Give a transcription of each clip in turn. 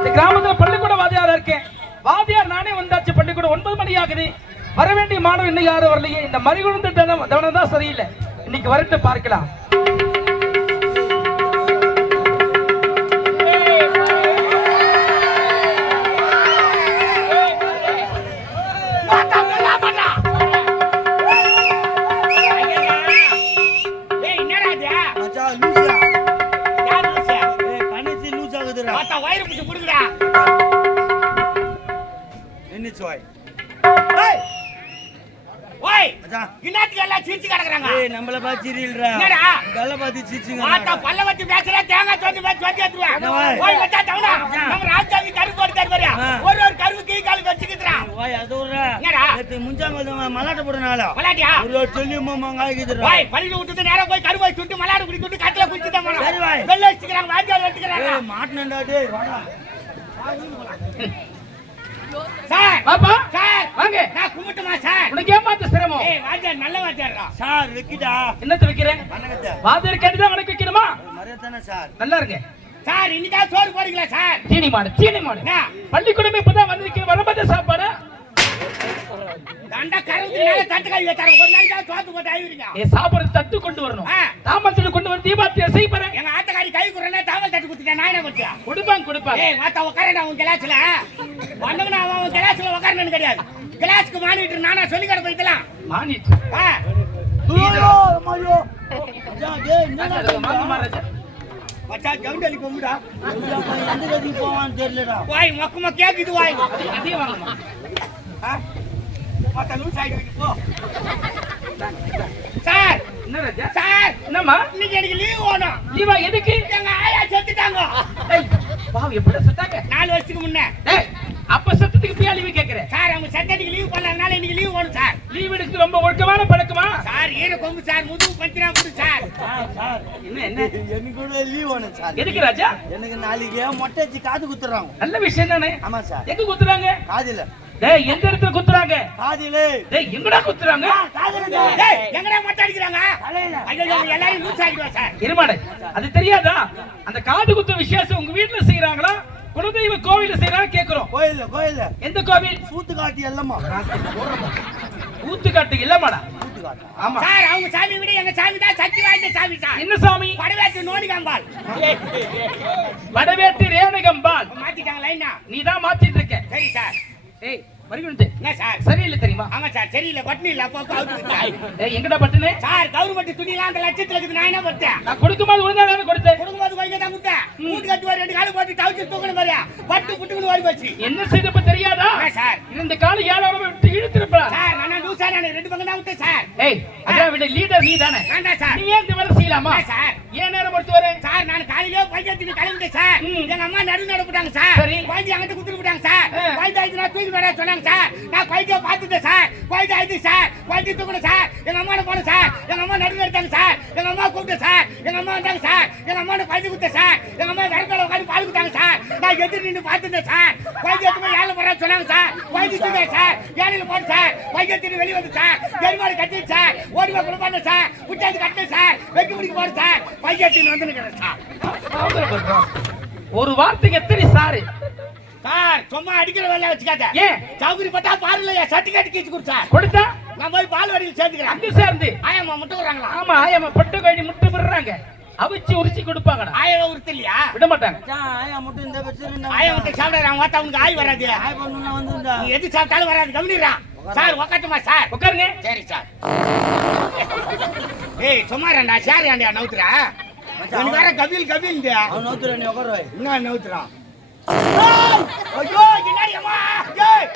இந்த கிராமத்துல பள்ளிக்கூட வாதியாரா இருக்கேன். வாதியார் நானே வந்தாச்சு. பள்ளிக்கூடம் 9 மணி ஆகுது. வர வேண்டிய மாணவன் இன்னும் யாரும் வரலையே. இந்த மறிகுழுந்த தவணை தான் சரியில்லை. இன்னைக்கு வரட்டு பார்க்கலாம். நம்மள பாத்து சிரில்றா கல்ல பாத்து சிரிச்சுங்க மாட்டா பல்ல வச்சு பேசுற தேங்காய் சொன்னி வச்சு வச்சு ஏத்துவேன் ஓய் வச்சா தவணா நம்ம ராஜாவி கரு போட்டு தருவாரியா ஒரு கருவு கீ கால் வச்சுக்குறா ஓய் அது ஊரா நேத்து முஞ்சாங்க மலாட்ட போடுனால மலாட்டியா ஒரு சொல்லி மாங்க ஆகிதுடா ஓய் பள்ளி விட்டு நேரா போய் கரு போய் சுட்டு மலாடு குடி சுட்டு கட்டல குடிச்சு தான் போறோம் சரி ஓய் வெள்ள வச்சுக்கறாங்க வாஜால வச்சுக்கறாங்க மாட்டனடா டேய் வாடா சார் பாப்பா சார் வாங்க. நான் கும்பிட்டுமா சார் உனக்கு ஏமாத்த சிரமம். ஏய் வாஜா நல்ல வாஜாடா சார் வெக்கிடா என்னத்த வைக்கிறேன் வணக்கத்தை வாதியார் கேட்டு தான் உனக்கு வைக்கணுமா? மரியாதை சார் நல்லா இருங்க சார் இன்னைக்கு சோறு போறீங்களா சார்? தீனி மாடு பள்ளிக்கூடமே இப்பதான் வந்திருக்கேன். வரப்பட்ட சாப்பாடு தண்ட கரவுனால தட்டுக்காய் வைத்தார ஒரு நாளைக்கு சோத்து போட்டு ஆயிடுங்க. சாப்பாடு தட்டு கொண்டு வரணும். தாமல் தட்டு கொண்டு வந்து தீபாவளி செய்ய போறேன். எங்க ஆத்தக்காரி கை குறனே தாமல் தட்டு குடுத்துட்டேன். நான் என்ன பண்ணேன்? கொடுப்பாங்க. ஏய் மாத்தா உட்காரடா உன் கிளாஸ்ல. வந்தவனா அவன் கிளாஸ்ல உட்காரணும்னு கிடையாது. கிளாஸ்க்கு மானிட்டர் நானா சொல்லி கட போய்க்கலாம். மானிட்டர். ஐயோ ஐயோ டேய் என்னடா மகாராஜா மச்சா ஜவுண்டலி போமுடா. எந்த கதி போவான்னு தெரியலடா. வாய் மொக்கமா கேக்குது வாய். அதே வாங்கமா. மாத்தா லூஸ் ஆயிடுச்சு போ. சார் என்ன ராஜா? சார் என்னம்மா? இன்னைக்கு எனக்கு லீவ் வேணும். லீவா எதுக்கு? எங்க ஆயா செத்துட்டாங்க. டேய் பாவம் எப்படி செத்தாங்க? 4 வருஷத்துக்கு முன்ன. டேய் அப்ப செத்ததுக்கு போய் லீவ் கேக்குறேன். சார் அவங்க செத்ததுக்கு லீவ் பண்ணனால இன்னைக்கு லீவ் வேணும் சார். லீவ் எடுக்கிறது ரொம்ப ஒழுக்கமான பழக்கமா? சார் ஈர கொம்பு சார் முதுகு பஞ்சிரா குடு சார். சார் என்ன எனக்கு கூட லீவ் வேணும் சார். எதுக்கு ராஜா? எனக்கு நாளைக்கு மொட்டை வச்சு காது குத்துறாங்க. நல்ல விஷயம் தானே. ஆமா சார். எங்க குத்துறாங்க? காதில. டேய் எந்த இடத்துல குத்துறாங்க? காதில. டேய் எங்கடா குத்துறாங்க? காதில. டேய் எங்கடா மொட்டை அடிக்குறாங்க? தலையில. ஐயோ எல்லாரும் லூஸ் ஆகிடுவா சார். இருமாடே அது தெரியாதா? அந்த காது குத்து விசேஷம் உங்க வீட்ல செய்றாங்களா? குலதெய்வ கோவில்ல செய்றாங்க கேக்குறோம். கோயில்ல. எந்த கோவில்? சூத்துக்காட்டி இல்லம்மா. ஊத்துக்காட்டு இல்லமாடா. சூத்துக்காட்டா. ஆமா. சார் அவங்க சாமி விட எங்க சாமி தான் சக்தி வாய்ந்த சாமி சார். என்ன சாமி? படவேட்டு நோனிகாம்பாள். வடவேட்டு ரேணுகம்பாள். மாத்திட்டாங்க லைனா. நீ தான் மாத்திட்டு இருக்க. சரி சார். ஏய் மரிகுண்டு. என்ன சார்? சரியில்லை தெரியுமா? ஆமா சார் சரியில்லை பட்னி இல்ல அப்போ அவுட். ஏய் எங்கடா பட்டனே? சார் கவர்மெண்ட் துணிலாம் அந்த லட்சத்துல இருக்குது நான் என்ன பண்ணேன்? நான் கொடுக்கும்போது ஒழுங்கா தான கொடுத்தேன். கொடுக்கும்போது வைங்க தான் கொடுத்தேன். மூட்டு கட்டி வர 2 கால போட்டு டவுச்சு தூக்கணும் பாரியா. பட்டு புட்டுன்னு ஓடி போச்சு. என்ன செய்தப்ப தெரியாதா? சார் இந்த கால ஏழாவத விட்டு இழுத்துறப்பா. சார் நான் லூசா நான் 2 பக்கம் தான் விட்டேன் சார். ஏய் அதான் விட லீடர் நீ தானே. வேண்டா சார். நீ ஏன் இந்த வேலை செய்யலாமா? சார் ஏன் நேரம் எடுத்து வரேன்? சார் நான் காலையில பைக்கத்துக்கு கிளம்பிட்டேன் சார். எங்க அம்மா நடு போட்டாங்க சார். பைக்கை அங்கிட்டு குடுத்து போட்டாங்க சார். பைக்கை ஐந்து நான் தூக்கி வர சொன்னாங்க சார். நான் பைக்கை பார்த்துட்டேன் சார். பைக்கை ஐந்து சார். பைக்கை தூக்கணும் சார். எங்க அம்மா போன சார். எங்க அம்மா நடு எடுத்தாங்க சார். எங்க அம்மா கூப்பிட்டு சார். எங்க அம்மா வந்தாங்க சார். எங்க அம்மா பைக்கை குடுத்த சார். எங்க அம்மா வரக்கல உட்கார்ந்து பால் குடுத்தாங்க சார். நான் எதிர் நின்னு பார்த்துட்டேன் சார். பைக்கை எடுத்து போய் ஏழை போற சொன்னாங்க சார். பைக்கை தூக்கி சார். ஏழையில போட்டு சார். பைக்கை எடுத்து வெளிய வந்து சார். எருமாடு கட்டி சார். ஓடி போய் குடுப்பாங்க சார். புட்டாது கட்டி சார். வெட்டி முடிக்க போற சார். பைக்கை எடுத்து வந்து நிக்கிறேன் சார். ஒரு வார்த்தைக்கு எத்தனை சாரு? சார் சும்மா அடிக்கிற வேலை வச்சுக்காத. ஏன் சௌகரி பட்டா பாருல சர்டிபிகேட் கீச்சு கொடுத்தா கொடுத்தா நான் போய் பால் வடியில் சேர்த்துக்கிறேன். அங்க சேர்ந்து ஆயம்மா முட்டை விடுறாங்களா? ஆமா ஆயம்மா பட்டு கழி முட்டை விடுறாங்க. அவிச்சு உரிச்சு கொடுப்பாங்கடா. ஆயவ உறுத்தலையா? விட மாட்டாங்க. ஆயா மட்டும் இந்த பிரச்சனை. ஆய முட்டை சாப்பிடுறாங்க வாத்தா உனக்கு ஆய் வராது. ஆய் பண்ணனும் வந்துடா. நீ எது சாப்பிட்டாலும் வராது கவனிரா. சார் உட்காருமா சார். உட்காருங்க. சரி சார். ஏய் சும்மா ரெண்டா சார் ஏன்டா நவுத்துறா? உனக்கு வேற கபில் இந்த அவன் நவுத்துற நீ உட்காரு. என்ன நவுத்துறான்? ஐயோ என்னடி அம்மா. ஏய்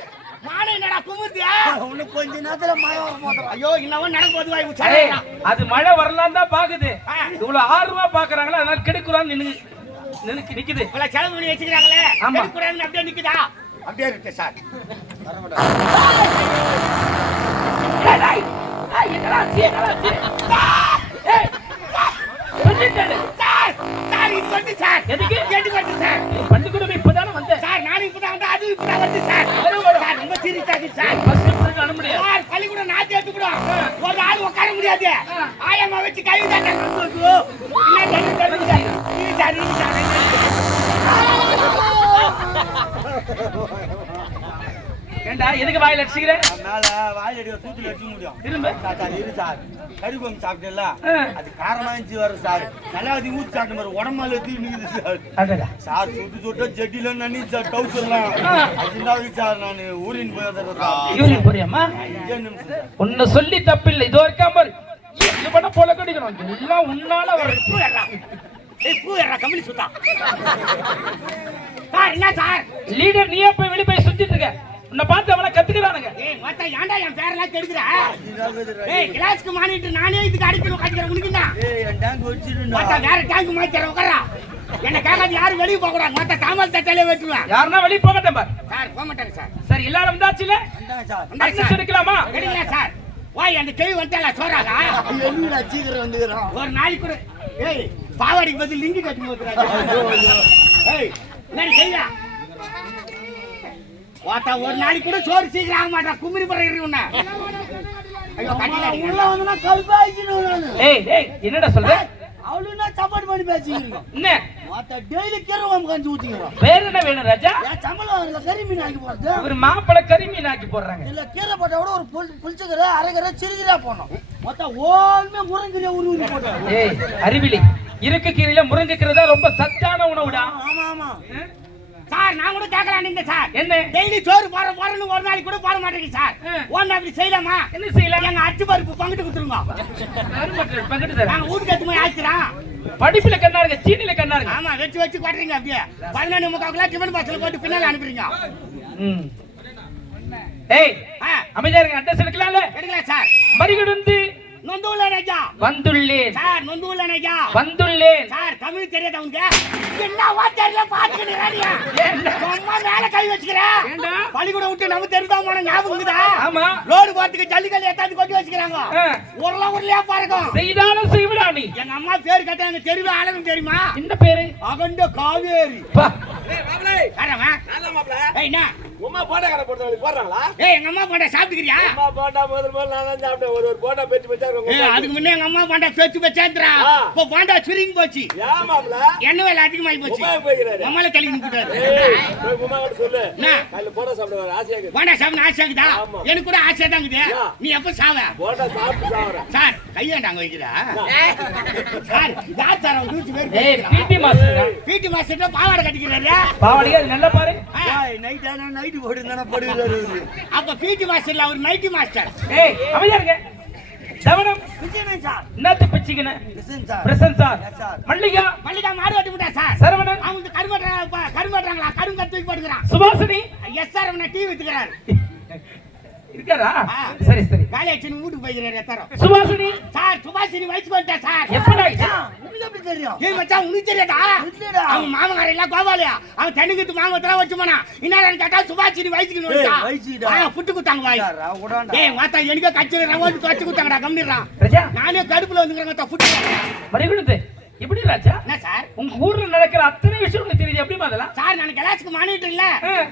மானே என்னடா குமுதியா? உனக்கு கொஞ்ச நேரத்துல மழை வர போறா. ஐயோ இன்னவும் நடக்க போது வாய் உச்சறா. அது மழை வரலாம் தான் பாக்குது. இவ்வளவு ஆர்வமா பாக்குறாங்களா அதனால கெடுக்குறான்னு நிக்குது. இவ்வளவு செலவு பண்ணி வச்சுக்கிறாங்களே கெடுக்குறான்னு அப்படியே நிக்குதா? அப்படியே இருக்கு சார். வர மாட்டா. ஏய் என்னடா சீனடா ஏய் வந்துட்டேன் சார். சார் இது வந்து சார். எதுக்கு? கேட்டு வந்து சார். பள்ளிக்கூடம் இப்பதானே வந்தேன் சார் நானும் இப்பதான் வந்து அது இப்பதான் வந்து சார். சார் ரொம்ப சீரியஸா இருக்கு சார். ஃபர்ஸ்ட் பிறகு அனுப்ப முடியாது. சார் பள்ளிக்கூடம் நான் ஏத்துக்குறோம். ஒரு ஆள் உட்கார முடியாது. ஆயம்மா வச்சு கை தாங்க. என்ன தெரியும் சார். இது சார் ஏண்டா எதுக்கு வாயில அடிச்சுக்கிற? மேல வாயில் அடிக்க சூத்துல அடிக்க முடியும். திரும்ப சார் இரு சார். கறிக்குழம்பு சாப்பிட்டல அது காரமா இருந்துச்சு வரும் சார். நல்லா அது ஊத்தி சாப்பிட்ட மாதிரி உடம்புல தீ நிக்குது சார். அடடா சார் சுட்டு ஜெட்டில நன்னி சார் டவுசர்லாம் அதுதான் சார் நான் ஊரின் போய் சார். யூரின் போறியாமா? உன்னை சொல்லி தப்பில்லை. இதோ இருக்காம இது பண்ண போல கடிக்கணும். எல்லாம் உன்னால பூ ஏறா கம்பெனி சுத்தா. சார் என்ன சார்? லீடர் நீயே போய் வெளிய போய் சுத்திட்டு இருக்க. உன்னை பார்த்து அவளை கத்துக்கிறானுங்க. ஏய் மத்த ஏன்டா என் பேரெல்லாம் கெடுக்குற? ஏய் கிளாஸ்க்கு மானிட்டு நானே இதுக்கு அடிக்கணும் கடிக்கிற உனக்குன்னா. ஏய் என் டேங்க் வச்சிருந்தா. மத்த வேற டேங்க் மாத்திர உட்காரா. என்ன கேக்காது யாரும் வெளிய போக கூடாது. மத்த தாமல் தட்டலே வெட்டுவேன். யாருன்னா வெளிய போகட்டேன் பார். சார் போக மாட்டாங்க சார். சரி எல்லாரும் வந்தாச்சுல? வந்தாங்க சார். வந்தாங்க எடுக்கலாமா? எடுக்கலாம் சார். வாய் அந்த கேவி வந்துட்டல சோறாடா. என்னடா சீக்கிரம் வந்துறோம். ஒரு நாளைக்கு கூட ஏய் பாவாடிக்கு பதில் லிங்கி கட்டி போட்டுறாங்க. ஏய் என்ன செய்யா? வாடா ஒரு நாளைக்கு கூட சோறு சீக்கிரம் ஆக மாட்டா. குமிரி பறேறி உன்ன. ஐயோ கட்டில உள்ள வந்தனா கல்பாயிச்சினு நானு. ஏய் என்னடா சொல்ற? அவளுனா சப்பாட் பண்ணி பேசிக்கிறீங்க. என்ன? மத்த டெய்லி கீரவாம் கஞ்சி ஊத்திங்கறோம். வேற என்ன வேணும் ராஜா? ஏன் சம்பளம் வரல கறி மீன் ஆக்கி போறது. ஒரு மாப்பள கறி மீன் ஆக்கி போடுறாங்க. இல்ல கீரை போட்டா கூட ஒரு புளிச்சக்கரை அரைக்கரை சிறுகீரா போடணும். மொத்த ஓல்மே முருங்கீரை உருவி போடுறோம். ஏய் அறிவிலி இருக்கு கீரையில முருங்கைக்கீரை ரொம்ப சத்தான உணவுடா. ஆமா ஆமா. சார் நான் கூட கேட்கலாம் நீங்க சார். என்ன? டெய்லி சோறு போறன்னு ஒரு நாளைக்கு கூட போட மாட்டீங்க சார். ஒன்னு அப்படி செய்யலாமா? என்ன செய்யலாம்? எங்க அச்சு பருப்பு பங்கிட்டு கொடுத்துருங்க. பங்கிட்டு தரேன். நாங்க வீட்டுக்கு எடுத்து போய் ஆயிக்கிறோம். படிப்புல கண்ணாருங்க சீனில கண்ணாருங்க. ஆமா வச்சு கொட்டுறீங்க அப்படியே. 11:45 டிஃபன் பாக்ஸ்ல போட்டு பின்னால அனுப்புறீங்க. ஏய் அமைதியா இருங்க. அட்ரஸ் எடுக்கலாம்ல? எடுக்கலாம் சார். மரிகடுந்து நொந்துள்ளேன் ஐயா. வந்துள்ளேன் சார் நொந்துள்ளேன் ஐயா. வந்துள்ளேன். சார் தமிழ் தெரியாத உனக்கு? என்ன வார்த்தையில பாத்துக்கிட்டு ராடியா? சும்மா மேல கை வச்சுக்கிறேன். பள்ளிக்கூடம் விட்டு நம்ம தெரிஞ்சா போன ஞாபகம் இருக்குதா? ஆமா. லோடு போறதுக்கு ஜல்லிக்கல் ஏத்தாந்து கொட்டி வச்சுக்கிறாங்க. உருளையா பாருங்க. செய்தாலும் செய்வடா நீ. எங்க அம்மா பேர் கேட்டாங்க தெருவே ஆளுங்க தெரியுமா? என்ன பேரு? அகண்ட காவேரி. பா. ஏய் மாப்ளே. வரமா? நல்ல மாப்ளே. ஏய் என்ன? உம்மா போண்டா கடை போடுறவங்க போடுறாங்களா? ஏய் எங்க அம்மா போண்டா சாப்பிட்டுக்கிறியா? அம்மா போண்டா முதல்ல நான் தான் சாப்பிட்டேன். ஒரு போண்டா பெட்டி வச்சாங்க. ஏய் அதுக்கு முன்ன எங்க அம்மா போண்டா பேச்சு வச்சாத்ரா. இப்போ போண்டா சுருங்கி போச்சு. யா மாப்ள. என்ன வேலை அதிகமாயி போச்சு. உம்மா போயிறாரு. அம்மால தள்ளி நிக்குறாரு. ஏய் போய் உம்மா கிட்ட சொல்லு. என்ன? காலைல போண்டா சாப்பிட வர ஆசையா இருக்கு. போண்டா சாப்பிட ஆசையா இருக்குதா? எனக்கு கூட ஆசையா தான் இருக்குது. நீ எப்ப சாவ? போண்டா சாப்பிட்டு சாவற. சார் கையாண்டாங்க வைக்கிறா. சார் யார் சார் அவங்க நூத்தி பேர். ஏய் பிடி மாஸ்டர். பிடி மாஸ்டர் பாவாடை கட்டிக்கிறாரு. பாவாடியா நல்லா பாரு. ஏய் நைட் ஆனா நைட் போடுங்கனா படுறாரு. அப்ப பிடி மாஸ்டர்ல அவர் நைட்டி மாஸ்டர். ஏய் அமைதியா இருங்க. தவனம் விஜயன் சார். என்னத்து பிச்சிங்கன? விஜயன் சார். பிரசன் சார். மல்லிகா மல்லிகா மாடு வெட்டி விட்டா சார். சரவணன் அவங்க கருமாட்றாங்களா கரும் கத்து தூக்கி போட்டுக்கிறான். சுபாசினி எஸ் சார் அவனை டீ வித்துக்கிறாரு. இருக்காரா? சரி சரி. காலேஜ் வீட்டுக்கு போய்க்கிறாரு எத்தரம். சுபாசினி சார் சுபாசினி வயசுக்கு வந்துட்டா சார். எப்படா? உங்களுக்கு எப்படி தெரியும்? ஏய் மச்சான் உனக்கு தெரியாதா? இல்லடா. அவன் மாமனார் எல்லாம் கோபாலியா அவன் தண்ணிக்கு மாங்கத்தெல்லாம் வச்சு போனா இன்னும் கேட்டா சுபாஷினி வயசுக்கு வந்துட்டா. வயசுடா. புட்டு குத்தாங்க வாய். சார் உடாண்டா. ஏய் மாத்தா எனக்கு கட்சில ரவோட்டு கட்சி குத்தாங்கடா கம்மிடுறான். ராஜா நானே கடுப்புல வந்துங்கறங்க புட்டு. மரிகுடுது எப்படி ராஜா? என்ன சார்? உங்க ஊர்ல நடக்கிற அத்தனை விஷயம் உங்களுக்கு தெரியுது எப்படி மாதிரலாம்? சார் நான் கிளாஸ்க்கு மானிட்டர் இல்ல.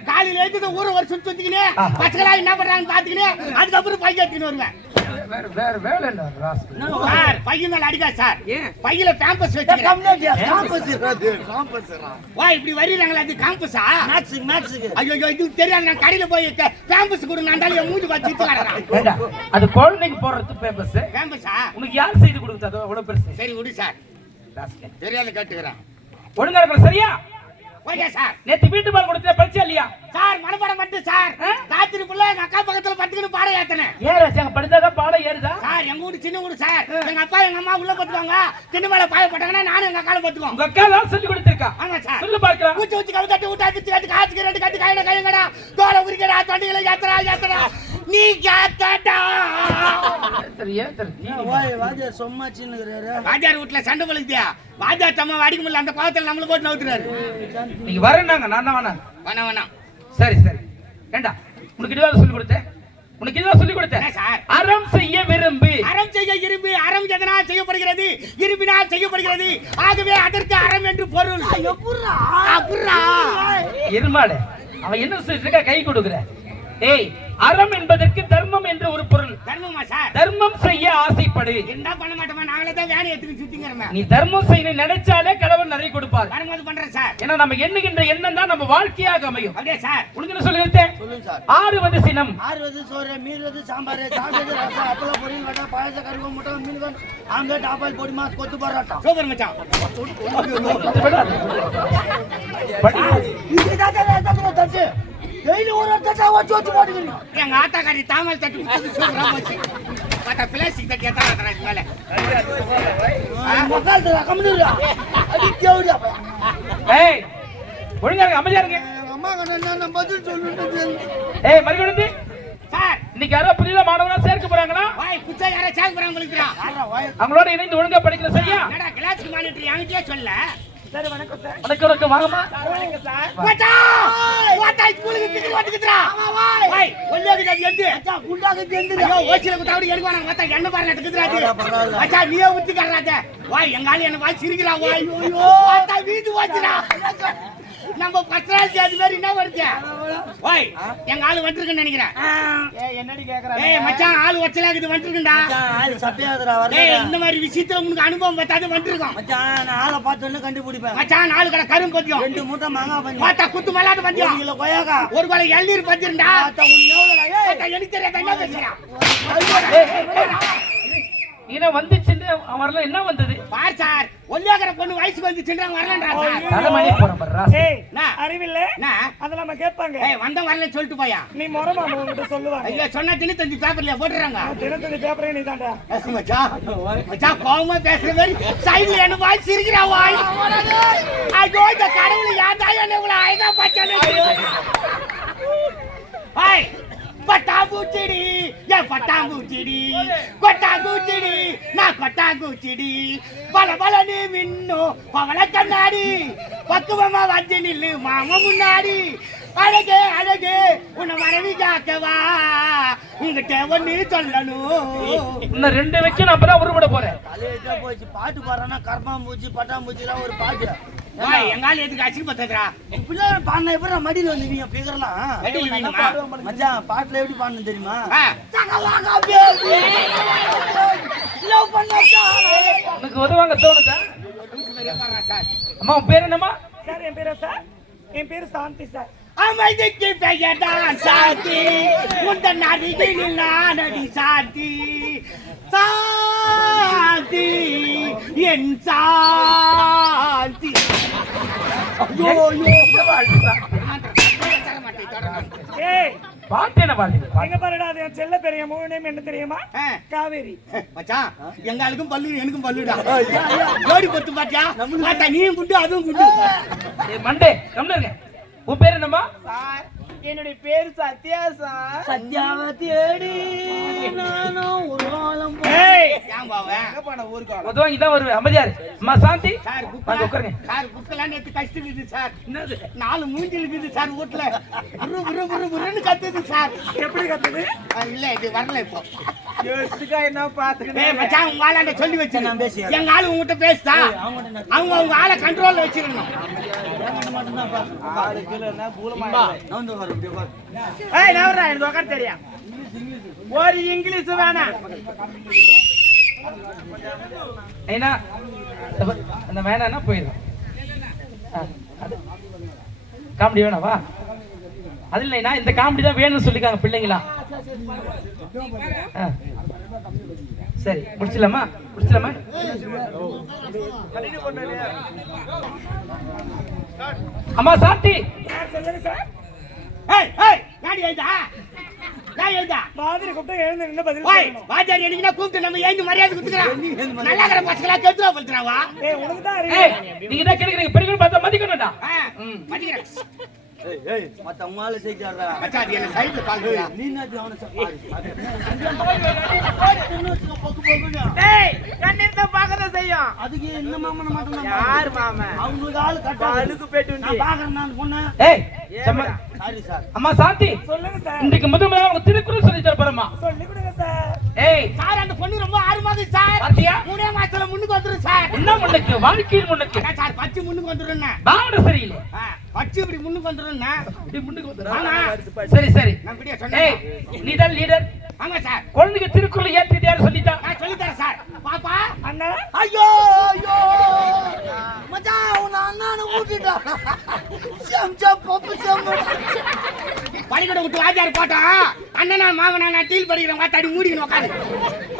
காலையில எழுந்து ஊரை ஒரு சுத்திக்கினே பச்சைகளா என்ன பண்றாங்கன்னு பாத்துக்கினே அதுக்கப்புறம் பைய எடுத்துன்னு வருவேன். வேற வேலை இல்ல ராஸ்கல். சார் பையன் மேல அடிக்காது சார். பையில பேம்பஸ் வச்சிருக்கேன். கம்ப்ளீட் காம்பஸ் இருக்கு. காம்பஸ். வா இப்படி வரிறாங்களா அது காம்பஸா? மேக்ஸ்க்கு. ஐயோ இது தெரியாது நான் கடையில போய் பேம்பஸ் கூட நான்டால என் மூஞ்சி வச்சு திட்டுறான். வேண்டா. அது குழந்தைக்கு போடுறது பேப்பர்ஸ். பேம்பஸா? உனக்கு யார் செய்து கொடுத்தது அவ்வளவு பெருசு? சரி விடு சார். ராஸ்கல். தெரியாத கேட்டுக்கிறேன். ஒழுங்கா இருக்கற சரியா? Okay sir. நேத்து வீட்டு பால் கொடுத்தே படிச்சா இல்லையா? சார் மனப்பாடம் மட்டும் சார். ராத்திரி புள்ள எங்க அக்கா பக்கத்துல படுத்துக்கிட்டு பாடம் ஏத்தனேன். ஏன் ராஜா படிச்சாதான் பாடம் ஏறுதா? சார் எங்க வீடு சின்ன வீடு சார். எங்க அப்பா எங்க அம்மா உள்ள பத்துவாங்க. சின்ன மேல பாய போட்டாங்கன்னா நானும் எங்க அக்கால பத்துவோம். உங்க அக்கா தான் சொல்லி கொடுத்திருக்கா. ஆமா சார். சொல்லு பார்க்கலாம். ஊச்சி ஊச்சி கவு கட்டி ஊட்டா கிச்சு கட்டி காச்சுக்கு ரெண்டு கட்டி கையில கையங்கடா. தோல உரிக்கடா தொண்டையில ஏத்தடா. நீ ஏத்தடா. சரியா சரி. ஓய் வாஜே சும்மா சின்னங்கறாரு. வாஜார் வீட்ல சண்டை வலிக்குதியா? வாஜார் தம்மா வாடிக்க முடியல அந்த கோவத்துல நம்மள போட்டு நவுத்துறாரு. நீங்க வரேன்னாங்க நான் தான் வேணாம். வேணாம். சரி சரி. ஏண்டா உனக்கு இதுவா சொல்லி கொடுத்தேன்? உனக்கு இதுவா சொல்லி கொடுத்தேன்? என்ன சார்? அறம் செய்ய விரும்பு. அறம் செய்ய விரும்பு. அறம் எதனால் செய்யப்படுகிறது? விரும்பினால் செய்யப்படுகிறது. ஆகவே அதற்கு அறம் என்று பொருள். எப்புறா? இருமாடு அவன் என்ன சொல்லிட்டு இருக்கா? கை கொடுக்குற. ஏய் அறம் என்பதற்கு தர்மம் என்று ஒரு பொருள். தர்மமா சார்? தர்மம் செய்ய ஆசைப்படு. என்ன பண்ண மாட்டோமா, நாங்களே தான் வேலையை எடுத்து சுத்திங்கிறோமே. நீ தர்மம் செய்ய நினைச்சாலே கடவுள் நிறைய கொடுப்பார். வரும்போது பண்றேன் சார். ஏன்னா நம்ம எண்ணுகின்ற எண்ணம் தான் நம்ம வாழ்க்கையாக அமையும். அப்படியே சார். உனக்கு சொல்லிருந்தேன். சொல்லுங்க சார். ஆறுவது சினம், ஆறுவது சோறு, மீறுவது சாம்பார், சாப்பிடுறது ரசம், அப்பளம், பொரியல், வடை, பாயசம், கருவ, முட்டை, மீன், ஆம்லெட், ஆப்பால், பொடி மாஸ், கொத்து பரோட்டா. சூப்பர் மச்சான். தட்டு டெய்லி ஒரு தட்டா வச்சு வச்சு போட்டுக்கணும். எங்க ஆத்தாக்காரி தாமல் தட்டு கொடுத்தது சூப்பரா போச்சு. பார்த்தா பிளாஸ்டிக் தட்டி எத்தனை இது மேல மக்கள் கம்மிடுறா அடி தேவடியா. ஏய் ஒழுங்கா இருங்க, அமைதியா இருங்க. அம்மா கண்ணா பதில் சொல்லுன்னு. ஏய் மறுபடியும் சார், இன்னைக்கு யாரோ புதிய மாணவனா சேர்க்க போறாங்களா? வாய் குச்சா யாரா சேக் போறாங்க உங்களுக்கு. அவங்களோட இணைந்து ஒழுங்கா படிக்கிற சரியா? என்னடா கிளாஸ்க்கு மானிட்டர் என்கிட்டயே சொல்ல. சரி வணக்கம் சார். வணக்கம் வாங்கம்மா. வணக்கம் சார். மச்சான் வாடா ஸ்கூலுக்கு டிக்கெட் வாங்கிக்கிறா. ஆமா வாய் ஒல்லியாக்கு அது எந்து. மச்சான் குண்டாக்கு எந்து. ஐயோ ஓச்சில குத்தாடி எடுவானா மத்த என்ன பாரு எடுக்குறாது. மச்சான் நீயே ஊத்திக்கறாதே. வாய் எங்கால என்ன வாய் சிரிக்கிறா வாய். ஐயோ வாடா வீடு வாச்சிரா. நம்ம பத்ராஜ் அது மாதிரி என்ன வருது? வாய் எங்க ஆளு வந்திருக்குன்னு நினைக்கிறேன். ஏய் என்னடி கேக்குறா? ஏய் மச்சான் ஆளு வச்சலாக்குது வந்திருக்குடா. மச்சான் ஆளு சப்பையாதுடா வரல. ஏய் இந்த மாதிரி விஷயத்துல உங்களுக்கு அனுபவம் பத்தாது வந்திருக்கோம். மச்சான் நான் ஆளை பார்த்தோன்னே கண்டுபிடிப்பேன். மச்சான் ஆளு கடை கரும் பத்தியம். 2 மூட்டை மாங்காய் பஞ்சு. மாத்தா குத்து மலாட்டு பத்தியம். 1 கிலோ கொய்யாக்கா. ஒரு கோலை இளநீர் பத்திரண்டா. மாத்தா உனக்கு எவ்வளவுடா? ஏய் மாத்தா எனக்கு தெரியாத என்ன பேசுறா? நீனா வந்துச்சுன்னு அவர்ல என்ன வந்தது? பார் சார் ஒல்லியாகற பொண்ணு வயசுக்கு வந்து சின்றாங்க வரலன்றா சார். தலைமணி போற பர்றா. ஏய் நான் அறிவில்ல நான் அதெல்லாம் நம்ம கேட்பாங்க. ஏய் வந்த வரல சொல்லிட்டு போயா. நீ மொரமா உன்கிட்ட சொல்லுவாங்க. ஐயோ சொன்னா தினத்தஞ்சு பேப்பர்ல போடுறாங்க. தினத்தந்தி பேப்பரே நீ தாண்டா. மச்சான் மச்சான் கோவமா பேசுற மாதிரி சைடுல என்ன வாய் சிரிக்கிறா வாய். ஐயோ இந்த கடவுள் யாரா என்ன இவ்வளவு அழகா பச்சனை. ஏய் பட்டாம்பூச்சிடி ஏன் பட்டாம்பூச்சிடி கொட்டாம்பூச்சிடி நான் கொட்டாம்பூச்சிடி பல பல நீ மின்னும் பவள கண்ணாடி பக்குவமா வந்து நில்லு மாமா முன்னாடி அழகே அழகே உன்னை மனைவி காக்கவா உங்ககிட்ட ஒண்ணு சொல்லணும். இன்னும் 2 வைக்கணும் அப்பதான் உருவிட போறேன். தலையெழுத்தா போச்சு. பாட்டு பாடுறா கர்மாம்பூச்சி பட்டாம்பூச்சிலாம் ஒரு பாட்டு. ஏய் எங்கால எதுக்கு அசிங்க பத்தறா? இப்படிலாம் பாடினா எப்படி மடியில் வந்துவீங்க பிகர்லாம்? மடியில நின்னுமா? மச்சான் பாட்டுல எப்படி பாடணும் தெரியுமா? உனக்கு உதவாங்க தோணுதா? சார் அம்மா உன் பேர் என்னம்மா? சார் என் பேரு சார். என் பேரு சாந்தி சார். அமைதிக்கு பெயர்தான் சாந்தி உந்தன் அருகில் நானடி சாந்தி சாந்தி என் சாந்தி. ஏய் பாட்டு என்ன பாட்டு? எங்க பாருடா அது என் செல்ல பெரிய முழு நேம் என்ன தெரியுமா? காவேரி. மச்சான் எங்களுக்கும் பல்லு எனக்கும் பல்லுடா. ஜோடி பொத்து பாத்தியா? பாத்தா நீயும் குண்டு அதுவும் குண்டு. ஏய் மண்டே கம்முங்க. உன் பேர் என்னம்மா? சார் என்னுடைய பேரு சத்யா சார். சத்யாவை தேடி நானும் ஒரு காலம் ஏய் ஏன் பாவன் உதவாங்க தான் வருவேன். அமைதியா இரு. அம்மா சாந்தி சார் வாங்க உட்காருங்க. சார் புக்கெல்லாம் நேத்து கஷ்டம் இருக்குது சார். என்னது? 4 மூஞ்சி இருக்குது சார் வீட்டுல. புரு புரு புரு புருன்னு கத்துது சார். எப்படி கத்துது? இல்ல இது வரல இப்போ. என்ன பாத்துக்கிட்டே ஏய் மச்சான் உங்க ஆளாண்ட சொல்லி வச்சு நான் பேசிக்கிறேன். எங்க ஆளு உங்ககிட்ட பேசுதா? அவங்க அவங்க ஆளை கண்ட்ரோல்ல வச்சிருக்கணும். நவுந்து வர அப்படியே பாரு. ஏய் நவரா எனக்கு உட்கார தெரியா? ஒரு இங்கிலீஷ் வேணா. ஏன்னா அந்த வேணான்னா போயிடும். காமெடி வேணாவா? அது இல்லைன்னா இந்த காமெடி தான் வேணும்னு சொல்லிக்காங்க பிள்ளைங்களா. சரி முடிச்சலாமா? முடிச்சலாமா? அம்மா சாந்தி சார் சொல்லுங்க சார். ஏய் ஏய் யாடி ஐதா? நான் ஐதா. மாதிரி கூப்பிட்டு எழுந்து நின்னு பதில் ஓய் சொல்லணும். வாஜாரி என்னைக்கு கூப்பிட்டு நம்ம ஏந்து மரியாதை குடுத்துறோம். நல்லா இருக்கற பசங்களா கேட்றா பண்றவா? ஏய் உனக்கு தான் ஏய் அறிவு. நீங்க தான் கேக்குறீங்க பெரியவங்க பார்த்தா மதிக்கணும்டா. மதிக்கிறேன். ஏய் ஏய் மத்த உங்களால செய்யறடா. மச்சான் அது என்ன சைடுல பாக்குறியா? நீ என்ன அவன ஏய் கண்ணிருந்த பாக்கத செய்யும். அதுக்கு என்ன மாமன மாட்டோம். யார் மாமா? அவங்களுக்கு ஆளு கட்ட அழுக்கு பேட்டு நான் பாக்குறேன் நான் பொண்ணு. ஏய் சம்மா சாரி சார். அம்மா சாந்தி சொல்லுங்க சார். இன்றைக்கு முதல்ல அவங்க திருக்குறள் சொல்லி தர போறோமா? சொல்லி கொடுங்க சார். ஏய் சார் அந்த பொண்ணு ரொம்ப ஆர்வமாகுது சார். பாத்தியா? 3 மாசத்துல முன்னுக்கு வந்துரும் சார். என்ன முன்னுக்கு வாழ்க்கையில் முன்னுக்கு சார் 10 முன்னுக்கு வந்துருன்னு. பாவட சரியில்லை. வச்சு இப்படி முன்னுக்கு வந்துடும்னா இப்படி முன்னுக்கு வந்துடா. ஆமா. சரி சரி. நான் இப்படியே ஏய் சொன்னேன். நீ தான் லீடர். ஆமா சார். குழந்தைக்கு திருக்குறள் ஏற்றியது யார் சொல்லிட்டா? நான் சொல்லி தரேன் சார். பாப்பா அண்ணா ஐயோ ஐயோ மச்சான் உன் அண்ணனை கூட்டிட்டா செம்சா பப்பு செம்ம பள்ளிக்கூடம் விட்டு வாத்தியார் போட்டோம். அண்ணன் நான் மாமன் நான் டீல் படிக்கிறேன். வாத்தாடி மூடிக்கணும் உட்காரு.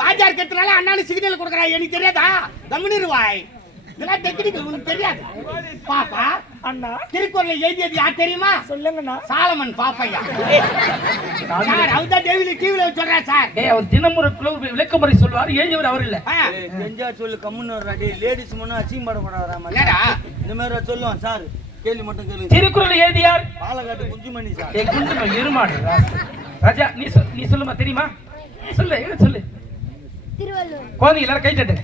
வாத்தியார் கத்துனால அண்ணனு சிக்னல் கொடுக்குறா. எனக்கு தெரியாதா? கம்முனிருவாய். இதெல்லாம் டெக்னிக்கல் உனக்கு தெரியாது. பாப்பா அண்ணா திருக்குறளை எழுதியது யார் தெரியுமா? சொல்லுங்கண்ணா. சாலமன் பாப்பையா. சார் அவர்தான் டெய்லி டிவில சொல்றாரு சார். ஏய் அவர் தினமுறை விளக்கமுறை சொல்வார். எழுதியவர் அவர் இல்ல. செஞ்சா சொல்லு கம்முன்னு வர்றா டேய் லேடிஸ் முன்ன அசிங்கப்படக்கூடாதா என்னடா? இந்த மாதிரி சொல்லுவான் சார் கேள்வி மட்டும் கேளுங்க திருக்குறள் எழுதியார்? பாலக்காட்டு குஞ்சுமணி சார் ஏய் குண்டுமா எருமாடு. ராஜா நீ சொல்லுமா தெரியுமா? சொல்லு என்ன சொல்லு. திருவள்ளுவர். குழந்தைங்க எல்லாரும் கை தட்டு.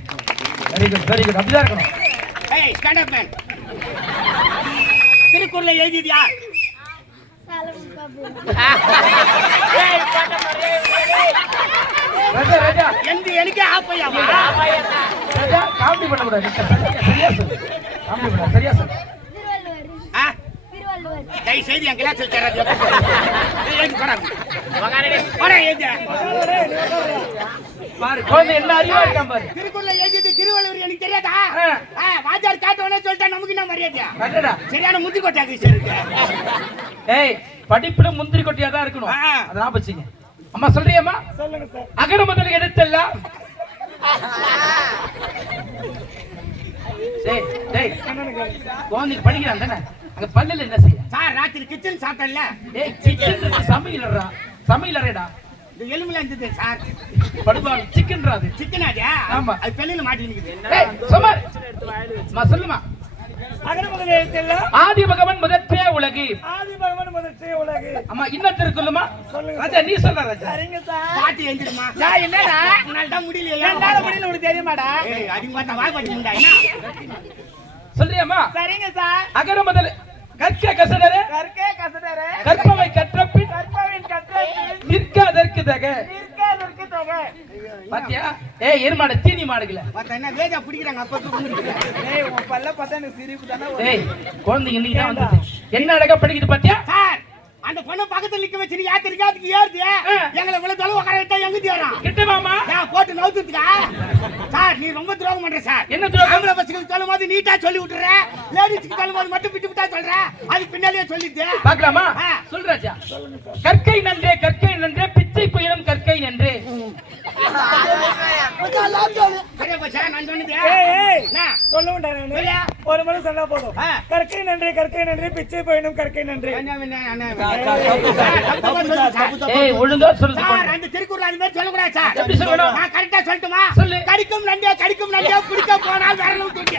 Very good very good. அப்படிதான் இருக்கணும். ஏய் ஸ்டாண்ட் அப் மேன். திருக்குறளை எழுதியது யார்? சாலமன் பாபு. ராஜா ராஜா எனக்கே ஆப்பையாவா? ராஜா காமெடி பண்ண கூடாது. சரியா சொல்லு. காமெடி பண்ண சரியா சொல்லு. திருவள்ளுவர். ஆ? திருவள்ளுவர். டேய் செய்தி என் கிளாஸ்ல தராது. ஏய் போடா. போடா ஏஞ்சா. பாரு குழந்தை என்ன அறிவா இருக்கான் பாரு. திருக்குறளை எழுதியது திருவள்ளுவர் எனக்கு தெரியாதா? வாத்தியார் காட்டவனே சொல்லிட்டா நமக்கு என்ன மரியாதை? கட்டடா. சரியான முந்தி கொட்டாக்கு இருக்கு. ஏய் படிப்புல முந்திரி கொட்டியா தான் இருக்கணும். அதான் பச்சிங்க. அம்மா சொல்றியம்மா? சொல்லுங்க சார். அகர முதல் எடுத்தெல்லாம் டேய் டேய் குழந்தைக்கு படிக்கிறான் தானே? அங்க பல்லுல என்ன செய்ய? சார் ராத்திரி கிச்சன் சாப்பிட்டல. டேய் சிக்கன் சமையலறா. சமையலறடா. இந்த எலும்புல இருந்தது சார். படுபாவி சிக்கன்ரா அது. சிக்கன் அது. ஆமா. அது பெல்லில மாட்டி நிக்குது. ஏய் சுமார். அம்மா சொல்லுமா. அகர முதல் எழுத்தெல்லாம் ஆதி பகவன் முதற்றே உலகு. ஆதி பகவான் முதற்றே உலகு. அம்மா இன்னும் திருக்குறளுமா? சொல்லுங்க. ராஜா நீ சொல்ற ராஜா. சரிங்க சார். பாட்டி எந்திரமா. நான் என்னடா உன்னால தான் முடியலையா? என்னால முடியல உனக்கு தெரியுமாடா? ஏய் அடி பார்த்தா வாய் பாட்டி முண்டா என்ன? சொல்றியம்மா? சரிங்க சார். அகர முதல் கற்க கசடரே கற்கே கசடரே கற்பவை கற்றபின் கற்பவின் கற்றபின் நிற்காதற்கு தக. நிற்காதற்கு தொகை. பாத்தியா? ஏய் எருமாடு தீனி மாடுகள. பார்த்தா என்ன வேஜா பிடிக்கிறாங்க அப்ப தூக்குங்க. ஏய் உன் பல்ல பார்த்தா எனக்கு சிரிப்பு தானே வரும். ஏய் குழந்தைங்க இன்னைக்கு தான் வந்தது. என்ன அழகா படிக்குது பாத்தியா? சார் அந்த பொண்ணு பக்கத்துல நிக்க வச்சு நீ யாத்திரிக்கா அதுக்கு ஏறுது. எங்களை இவ்வளவு தொலைவு உட்கார வச்சா எங்க தேறோம்? கிட்ட வாமா. நான் போட்டு நவுத்துக்கா. சார் நீ ரொம்ப துரோகம் பண்ற சார். என்ன துரோகம்? ஆம்பளை பசங்களுக்கு சொல்லும்போது நீட்டா சொல்லி விட்டுற. லேடிஸ்க்கு சொல்லும்போது மட்டும் விட்டு விட்டா சொல்ற. அது பின்னாலேயே சொல்லிட்டு. பார்க்கலாமா? சொல் ராஜா. கற்கை நன்றே கற்கை நன்றே பிச்சை புயலும் கற்கை நன்றே. மச்சான் லாப்டாப் சரியா போச்சா நான் சொன்னது? ஏய் என்ன? சொல்ல மாட்டேன் நானு. சொல்லியா? ஒரு முறை சொன்னா போதும். ஆ. கற்கை நன்றி பிச்சை போயினும் கற்கை நன்றி. ஏய் ஒழுங்கா சொல்லு. சார் அந்த திருக்குறள் அது மாதிரி சொல்லக்கூடாது சார். எப்படி சொல்லணும்? நான் கரெக்டா சொல்லட்டுமா? சொல்லு. கடிக்கும் நண்டியா பிடிக்க போனால் வரணும் தூக்கி.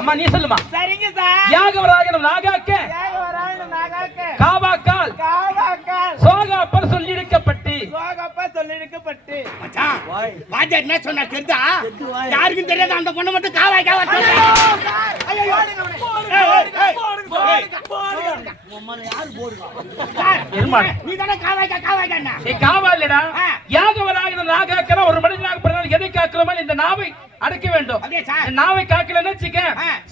அம்மா நீ சொல்லுமா. சரிங்க சார். யாகவராகனம் நாகாக்க யாகவராகனம் நாகாக்க காவாக்கால் காவாக்கால் சோகாப்பர் சொல்லியிருக்கப்பட்டு சோகப்பா சொல்லிருக்கப்பட்டு. மச்சான் வாத்தியார் என்ன சொன்னா தெரியுதா? யாருக்கும் தெரியாத அந்த பொண்ணு மட்டும் காவாய் காவா சொல்றா. ஐயோ எருமாடு. நீ தானே காவாய்க்கா ஏய் காவா இல்லடா. யாகவராகனம் நாகாக்கற ஒரு மனிதனாக பிறந்தால் எதை காக்கலாமல் இந்த நாவை அடக்க வேண்டும். அப்படியே சார். இந்த நாவை காக்கலன்னு வச்சுக்க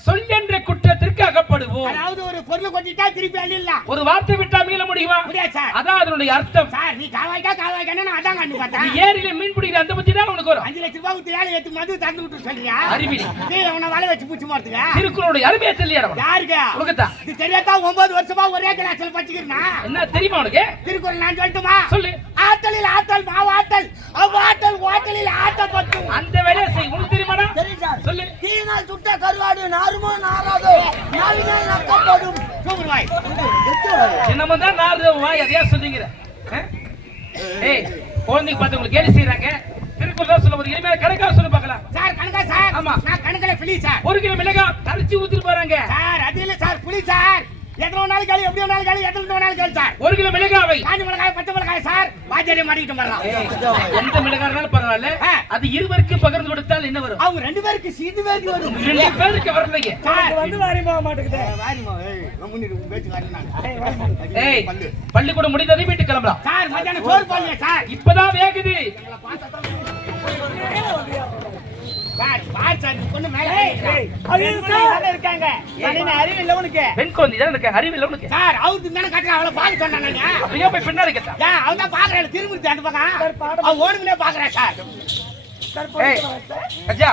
சொல் என்ற குற்றத்திற்கு அகப்படுவோம். அதாவது ஒரு பொருள் கொட்டிட்டா திருப்பி அள்ளிடலாம். ஒரு வார்த்தை விட்டா மீள முடியுமா? முடியாது சார். அதான் அதனுடைய அர்த்தம். சார் நீ காவாய்க்கான்னு நான் அதான் கண்டு நீ பார்த்தேன். ஏரியில மீன் பிடிக்கிற அந்த பத்தி தான் உனக்கு வரும். 5 லட்சம் ரூபாய் ஊத்தி 7 8 மது தந்து விட்டு சொல்றியா? அறிவிலி. நீ அவனை வலை வச்சு பூச்சி மாத்துங்க. திருக்குறளுடைய அருமையை தெரியடா. யாருக்கு? உனக்குதா. இது தெரியாதா 9 வருஷமா ஒரே கிளாஸ்ல படிச்சுக்கிறனா? என்ன தெரியுமா உனக்கு? திருக்குறள் நான் சொல்லட்டுமா? சொல்லு. ஆத்தலில் ஆத்தல் மாவாத்தல் அவ்வாத்தல் ஓட்டலில் ஆட்டப்பட்டும். அந்த வேலையை செய். உனக்கு தெரியுமாடா? சரி சார் சொல்லு. தீனால் சுட்ட கருவாடு நாருமோ நாராதோ நாவினால் நக்கப்படும் சூப்பர் வாய். என்னமோ தான் நாறு வாய் அதையா சொல்லிங்கிற. ஏய் குழந்தைக்கு பார்த்து உங்களுக்கு கேலி செய்யறாங்க. திருக்குறள் சொல்ல ஒரு எளிமையான கணக்கா சொல்லு பார்க்கலாம். சார் கணக்கா சார்? ஆமா. நான் கணக்குல புலி சார். 1 கிலோ மிளகாய் கரைச்சி ஊத்திட்டு போறாங்க. சார் அது இல்ல சார் புலி சார். எத்தனை நாள் கேளு எப்படி நாள் கேளு எத்தனை நாள் கேளு சார். 1 கிலோ மிளகாவை காஞ்சி மிளகாய் பச்சை மிளகாய் சார் வாஜ்ஜாரியை மாட்டிக்கிட்டு வர்றான். எந்த மிளகாய் இருந்தாலும் பரவாயில்ல. அது இருவருக்கு பகிர்ந்து கொடுத்தால் என்ன வரும்? அவங்க 2 பேருக்கு சீது பேருக்கு வரும். 2 பேருக்கு வரலையே. எனக்கு வந்து வாரி போக மாட்டேங்குது. வாரிமா ஏய் முன்னிட்டு உங்க பேச்சு வரணும். ஏய் பள்ளிக்கூடம் முடிந்ததை வீட்டுக்கு கிளம்பலாம். சார் மச்சான் சோறு போடலையா சார்? இப்பதான் வேகுது. சார் பார் சார் இந்த பொண்ணு மேல இருக்காங்க அறிவு இல்ல உனக்கு பெண் குழந்தை தான் எனக்கு அறிவில்லை உனக்கு. சார் அவருக்கு தானே கட்டுறேன் அவளை பார்க்க சொன்னாங்க அப்படியே போய் பின்னாடி கேட்டா. ஏன் அவன் தான் பாக்குறேன் திரும்பி அந்த பக்கம் அவன் ஓடுங்களே பாக்குறேன் சார். ஏய் கஜா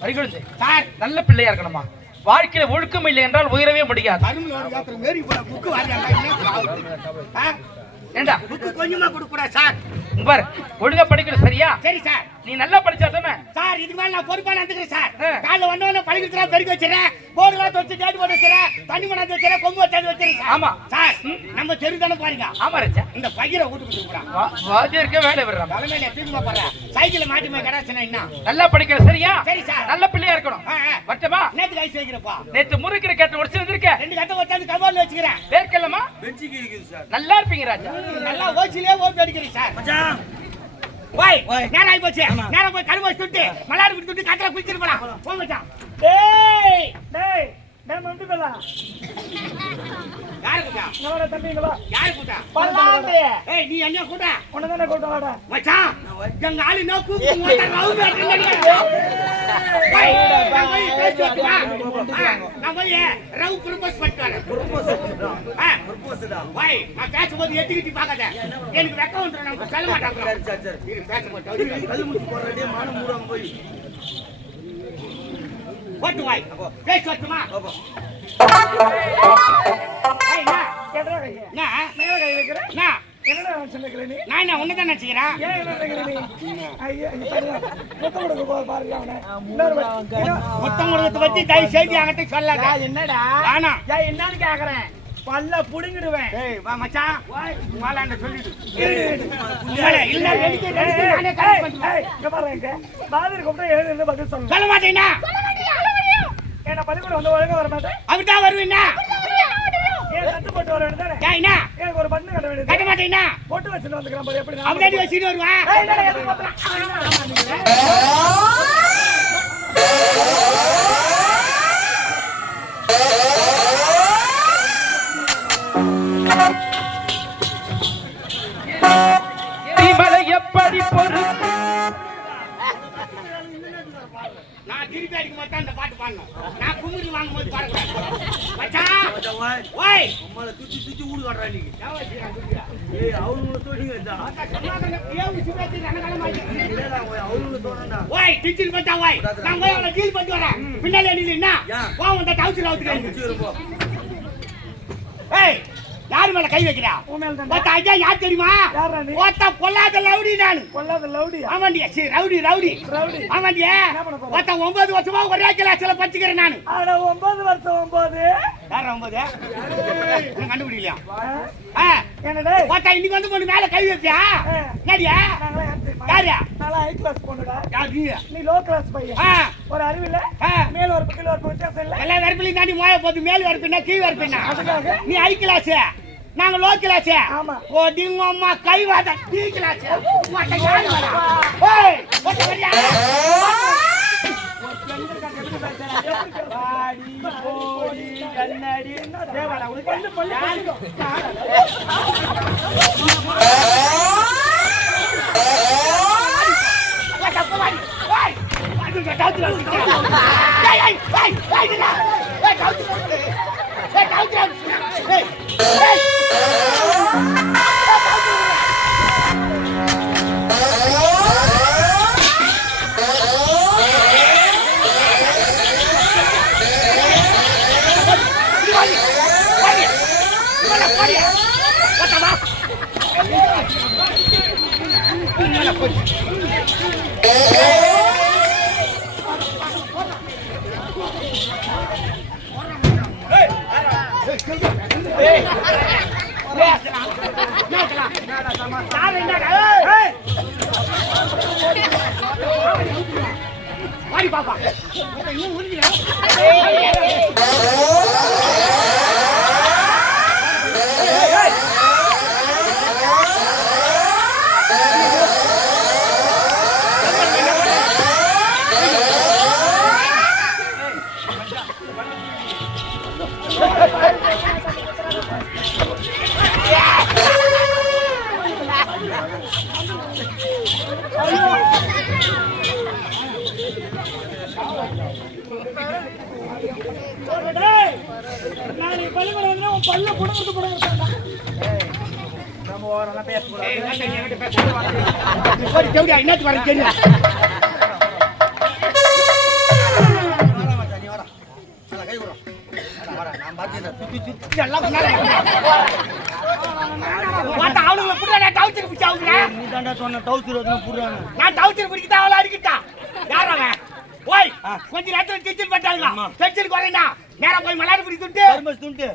மறிகுழுந்து சார் நல்ல பிள்ளையா இருக்கணுமா. வாழ்க்கையில ஒழுக்கம் இல்லை என்றால் உயரவே முடியாது. கரும்பு யாத்திரை மாரி புக்கு வாரியாங்க. ஏண்டா புக்கு கொஞ்சமா கொடுக்கூடாது சார். இங்க பாரு ஒழுங்கா படிக்கணும் சரியா. சரி சார். நீ நல்லா படிச்சா தானே சார் இதுக்கு மேல நான் பொறுப்பா நடந்துக்கிறேன் சார். ஆ. காலைல வந்தவன பள்ளிக்கூடத்துல பெருக்கி வச்சிரேன், போர்டுலாம் தொச்சு டேட் போட்டு வச்சிரேன், தண்ணி மணாந்து வச்சிரேன், கொம்பு வச்சாது வச்சிரேன் சார். ஆமா. சார் நம்ம தெரு தானே பாருங்க. ஆமா ரச்சா. இந்த பையரை வீட்டுக்கு கொடுக்குறான். வாத்தியாருக்கே வேலை விடுறான். தலைமையில தூக்குமா போறேன். சைக்கிள் மாட்டி போய் கடாச்சுனா என்ன? நல்லா படிக்கணும் சரியா. சரி சார். நல்ல பிள்ளையா இருக்கணும். வட்டமா நேத்து ஐஸ் வைக்கிறப்பா. நேத்து முறுக்கிற கேட்டு உடைச்சு வந்திருக்க. 2 கட்ட வச்சாந்து கபால்ல வச்சுக்கிறேன். பேர்க்கலமா பெஞ்சுக்கு இருக்குது சார். நல்லா இருப்பீங்க ராஜா. நல்லா ஓச்சிலே ஓப்பி அடிக்கிறீங்க சார். மச்சான் ஓய் நேரா ஆயி போச்சு. நேரா போய் கரும்பு சுட்டு மலாடு விட்டு கட்டல குளிச்சிட்டு போடா. போங்க மச்சான். டேய் டேய் நான் மம்பி பலா யாரு கூட்டா? நம்மளோட தம்பிங்களா யாரு கூட்டா? பல்லாண்டே ஏய் நீ என்ன கூட்டா? உன்னதானே கூட்டவாடா மச்சான் எங்க ஆளு நோ கூக்கு மோட்ட ரவுண்ட் அடிக்கறீங்க. ஓய் நான் போய் பேசி வரட்டா? நான் போய் ரவு ப்ரோபோஸ் பண்ணிட்டாரு. ப்ரோபோஸ்டா. ஓய் நான் பேசும்போது எட்டிக்கிட்டி பார்க்காத. எனக்கு வெக்க வந்துரும் நான் சொல்ல மாட்டாங்க. சரி சரி. நீ பேச மாட்டே. கல்லு முட்டி போறடே மானம் மூடாம போய். ஓட்டு வாய். பேசி வரட்டுமா? பாப்பா. ஏய் நான் கேட்றா கைய நான் மேல கை வைக்கிறேன் நான் என்னடா சொன்னக்கல நீ நான் என்ன உன்னதான் நினைச்சுக்கிறேன். ஏன் என்ன நினைக்கிற நீ ஐயா நீ சரியா முத்தம் கொடுக்க போ பாருங்க அவனை இன்னொரு மொத்தம் கொடுத்து பத்தி தயவு செய்து என்கிட்ட சொல்லாத. என்னடா ஆனா ஏன் என்னன்னு கேக்குறேன் பல்ல புடிங்கிடுவேன் ஏய் வா மச்சான் வாளாண்ட சொல்லிடு. உங்களே இல்ல எடுத்து நானே கரெக்ட் பண்ணுவேன். இங்க பாருங்க பாதிரி கூப்பிட்டா எழுந்து பதில் சொல்லு சொல்ல மாட்டேனா? ஏன்னா பள்ளிக்கூடம் வந்து ஒழுங்கா வர மாட்டேன் அப்படிதான் வருவீனா? ஏன் தட்டு போட்டு வர வேண்டியதானே ஏய்னா எனக்கு ஒரு பட்டு கட்ட வேண்டியது கட்ட மாட்டேனா? பொட்டு வச்சுட்டு வந்துக்கிறேன் பாரு எப்படி அப்படியே வச்சிட்டு வருவா. என்னடா எதுக்கு மாத்திரம் எரிமலை எப்படி பொறுத்து நான் திருப்பி அடிக்க மாட்டேன் அந்த பாட்டு பாடணும். நான் குமுறி வாங்கும்போது பாடக்கூடாது. மச்சான் மச்சான் வாய். ஓய் அம்மால சுத்தி சுத்தி ஊடு காட்றா நீ. ஏன் வச்சிரா குடியா? ஏய் அவனுங்க தோடிங்கடா. சொன்னாங்க ஏன் சிவாஜி நனகல மாட்டேன். இல்லடா ஓய் அவனுங்க தோடடா. ஓய் டிச்சில் பண்ணா ஓய் நான் போய் அவளை டீல் பண்ணிட்டு வரேன். பின்னால நீ என்ன வா வந்த டவுசர் அவுத்துறேன். குச்சி இருப்போ. ஏய் யார் மேல கை வைக்கிறா? உண்மையில தான் ஒத்த ஐயா யார் தெரியுமா? யாரா நீ ஒத்த பொல்லாத லவுடி நான். கொல்லாத லவுடியா ஆமாண்டியா சரி ரவுடி ரவுடி ரவுடி ஆமாண்டியா பண்ண போற? ஒத்த 9 வருஷமா ஒரே கிளாஸ்ல படிச்சுக்கிறேன் நான். ஆனா 9 வருஷம் 9 யார் 9? நான் கண்டுபிடிக்கலையா? ஆ என்னடா ஒத்த இன்னைக்கு வந்து பொண்ணு மேல கை வைப்பியா? என்னடியா? யாரு? நான் ஹை கிளாஸ் பொண்ணுடா யார் நீ? நீ லோ கிளாஸ் பையன் ஆ ஒரு அறிவில்ல ஆ மேல ஒரு கீழ ஒரு வித்தியாசம் இல்ல எல்லா வரப்பிலையும் தாண்டி மோய போது மேல் வரப்பினா கீழ் வரப்பினா அதுக்காக நீ ஹை கிளாஸ் நாங்க லோ கிளாஸ். ஆமா. ஓடிங்க அம்மா கை வாத டீ கிளாஸ். ஒத்த யார் வரா? ஏய் ஒத்த வரியா? வாடி போடி கண்ணாடி தேவடா உனக்கு வந்து பள்ளி ஒத்த போடி. ஏய் அது டவுட்ல. ஏய் ஏய் ஏய் ஏய் டவுட்ல. ஏய் டவுட்ல. ஏய் ஏய் வாடி பாப்பா இன்னும் உருகியா பல்ல புடங்கு புடங்கு நம்ம ஓரெல்லாம் பேசக்கூடாது. ஏய், என்ன தெரியும், என்கிட்ட பேச ஒரு தேவடியா என்னத்துக்கு வர தெரியும் நீ வாடா நல்லா கை விடுறோம் வாடா நான் பாத்துக்கிறேன் சுத்தி சுத்தி எல்லாம் முன்னால வாடா அவளுங்க புடிடா டவுச்சர் பிடிச்சு அவங்க நீ தாண்டா சொன்ன டவுசர் வந்து புடுறாங்க நான் டவுச்சர் பிடிக்கிட்டா அவள அடிக்கிட்டா யார் அவன் ஓய் கொஞ்ச நேரத்துல டீச்சர் பட்டாங்க டீச்சர் வரேனா நேரா போய் மலாடு பிடி துட்டு துண்டு